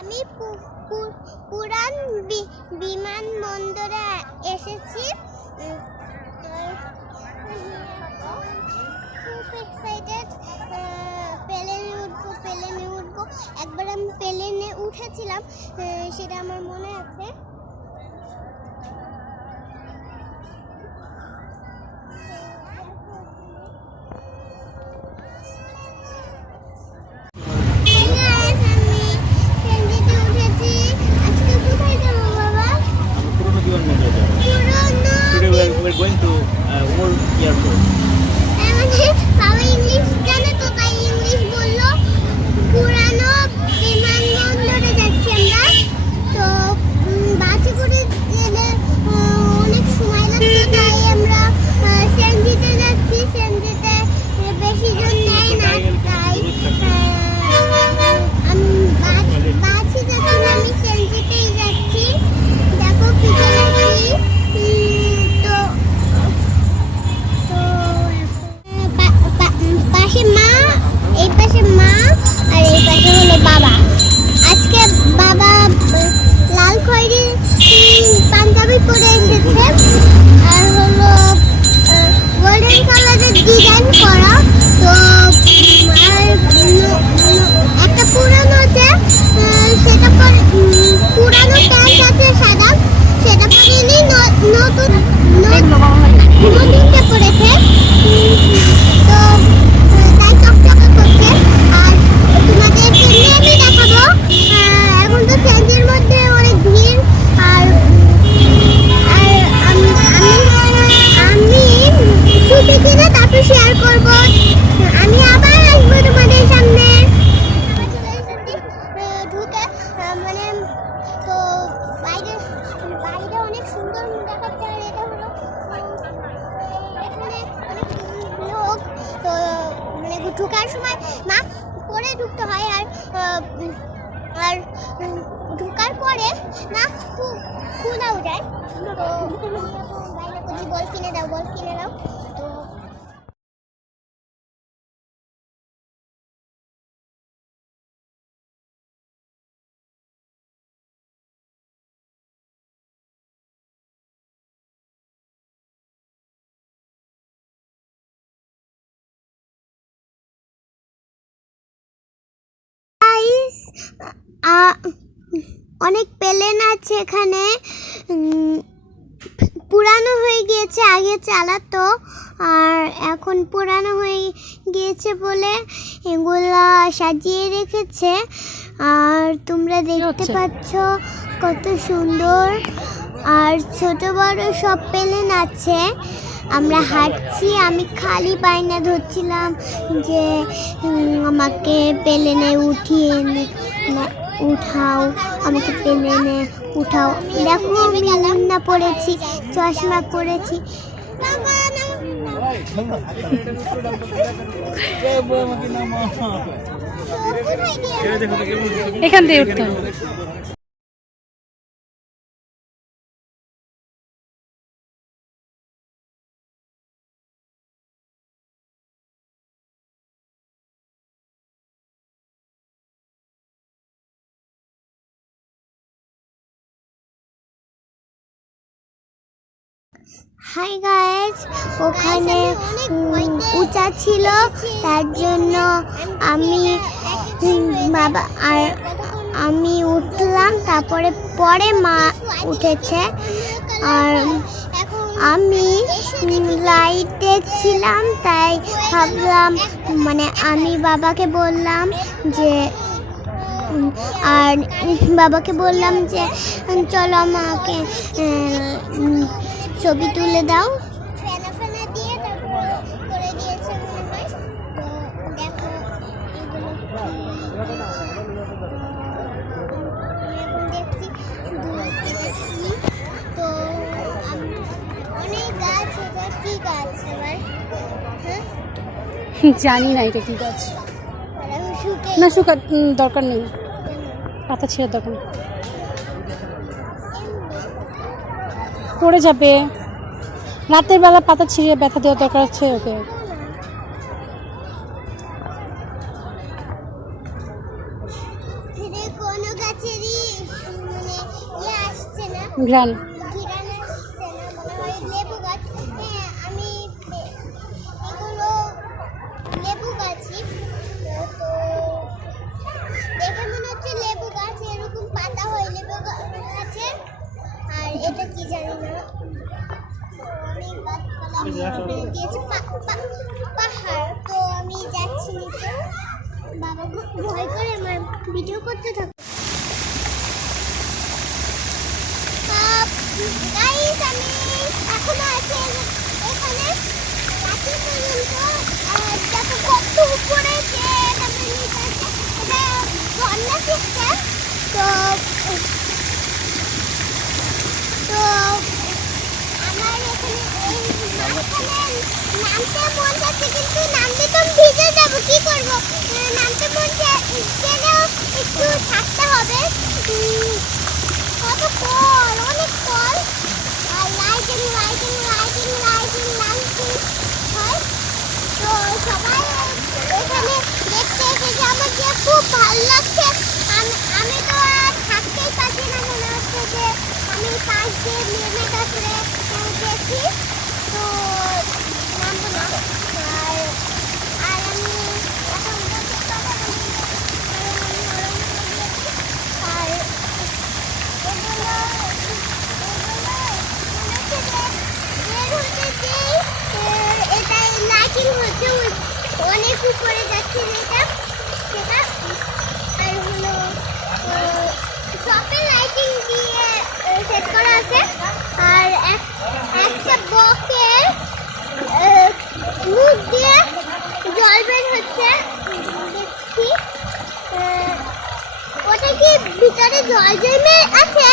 আমি পুরান বিমানবন্দরে এসেছি। খুব এক্সাইটেড, প্লেনে উঠবো। একবার আমি প্লেনে উঠেছিলাম, সেটা আমার মনে আছে। We're going to World Airport. বাবা ইংলিশ জানে তো, তাই ইংলিশ বললো। পুরানো বিমানবন্দরে যাচ্ছি আমরা। তো বাসে করে গেলে অনেক সময় লাগবে, তাই আমরা সিএনজিতে যাচ্ছি। সিএনজিতে বেশি জন নেয় না, তাই আমি বাসে যাচ্ছি না, আমি সিএনজিতেই যাচ্ছি। দেখো পিছনে পাশে মা, এই পাশে মা, আর এই পাশে হলো বাবা। আজকে বাবা লাল খয়েরি পাঞ্জাবি পরে এসেছে, আর হলো গোল্ডেন কালারের ডিজাইন করা। তো আর একটা পুরানো আছে, সেটা পরে পুরানো প্যান্ট আছে সাদা, সেটা পরিনি। নতুনটা পরেছে, তো তাই চকচকা করছে। আর তোমাদেরকে আমি দেখাবো। এখন তো ট্রেনের মধ্যে অনেক ভিড়, আর আমি ছুটি কিনে তারপর শেয়ার করব। আমি আবার আসবো তোমাদের সামনে। ঢুকে মানে তো বাইরে অনেক সুন্দর দেখাচ্ছে। আর এটা হলো এখানে অনেক লোক, তো মানে ঢুকার সময় মাস্ক পরে ঢুকতে হয়। আর ঢুকার পরে মাস্ক খোলাও যায়। তো বাইরে বলছি বল কিনে দাও তো অনেক প্লেন আছে এখানে। পুরানো হয়ে গিয়েছে, আগে চালাতো, আর এখন পুরানো হয়ে গিয়েছে বলে এগুলা সাজিয়ে রেখেছে। আর তোমরা দেখতে পাচ্ছ কত সুন্দর। আর ছোট বড় সব প্লেন আছে। আমরা হাঁটছি, আমি খালি বায়না ধরছিলাম যে আমাকে প্লেনে উঠাও, আমাকে প্লেনে উঠাও। দেখো আমি না পড়েছি, চশমা পড়েছি। এখান থেকে উঠতে হবে। হাই গাইস, ওখানে উঁচা ছিল, তার জন্য বাবা আর আমি উঠলাম। পরে মা উঠেছে, আর আমি লাইট দেখছিলাম, তাই ভাবলাম মানে আমি বাবাকে বললাম যে চলো আমাকে ছবি তুলে দাও। জানি না এটা কি গাছ। না শুকা দরকার নেই, পাতা ছেড়ে দরকার পড়ে যাবে। রাতের বেলা পাতা ছিঁড়ে ব্যথা দেওয়ার দরকার আছে ওকে। কোনো গাছের ঘ্রাণ ঘিরান আসছে না, মনে হয় লেবু গাছ। হ্যাঁ, আমি এগুলো লেবু গাছই। তো দেখে মনে হচ্ছে লেবু গাছ, এরকম পাতা হয় লেবু গাছে। আর এটা কি জানি না। তো অনেক গাছপালা দিয়েছে, পাহাড়। তো আমি যাচ্ছি নিচে, বাবা ভয় করে আমার ভিডিও করতে থাকে। গাইস, আমি এখনো আছি এখানে রাতে পর্যন্ত। দেখো কত উপরে যে তারপরে নিচে আছে, এটা ঝর্ণা সিস্টেম। তো তো আমার এখানে এই মাঝখানে নামতে মন যাচ্ছে, কিন্তু নামতে তো ভিজে যাবো, কি করবো? নামতে মন গেলেও একটু থাকতে হবে। কত কল, অনেক কল। আর lighting lighting lighting lighting lighting হয়। তো সবাই এখানে দেখতে এসেছে, আমার যে খুব ভালো লাগছে। আমি তো আর থাকতেই পারছি না, মনে হচ্ছে যে আমি পাশ দিয়ে নেমে তারপরে দেখি। তো নামবো না। আর আমি এখন বসে কথা বলছি, আর এগুলো এটা লাইটিং হচ্ছে, অনেক উপরে যাচ্ছে যেটা সেটা। আর হলো টপে লাইটিং দিয়ে সেট করা আছে। আর একটা বকের মুখ দিয়ে জল বের হচ্ছে, দেখছি। ওটা কি ভিতরে জল জমে আছে?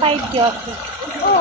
পাইপ দেওয়া আছে। ও